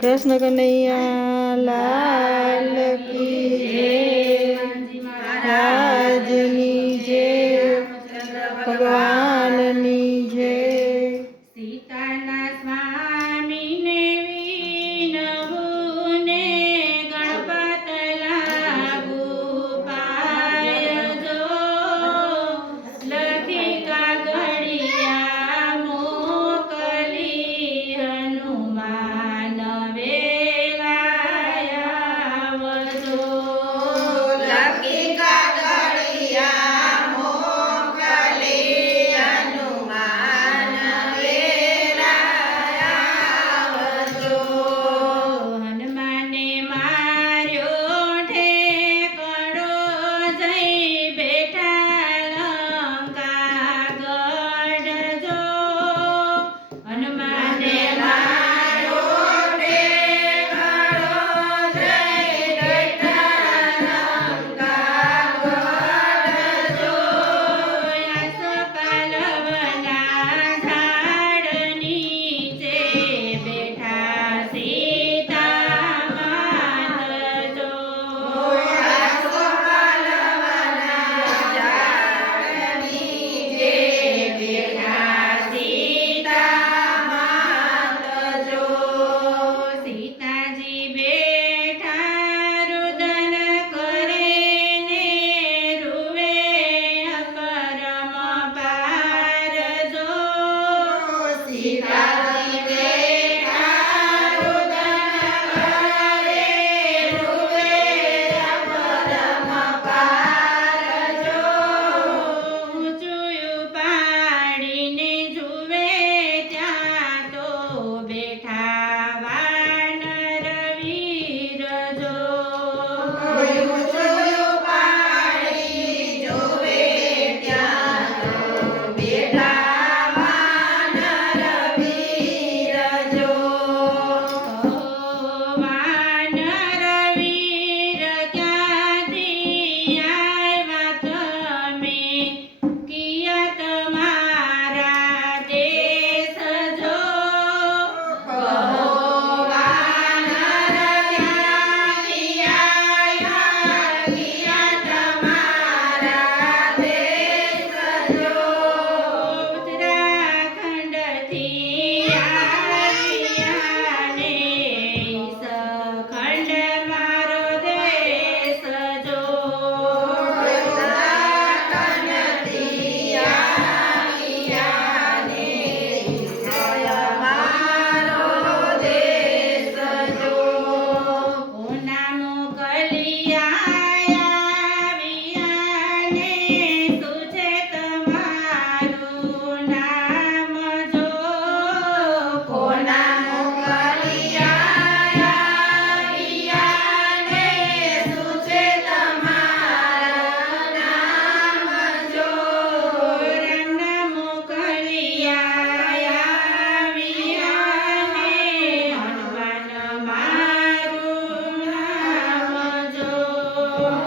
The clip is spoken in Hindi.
कृष्ण कन्हैया लाल की जय। राजनी जय। भगवान que 감사합니다.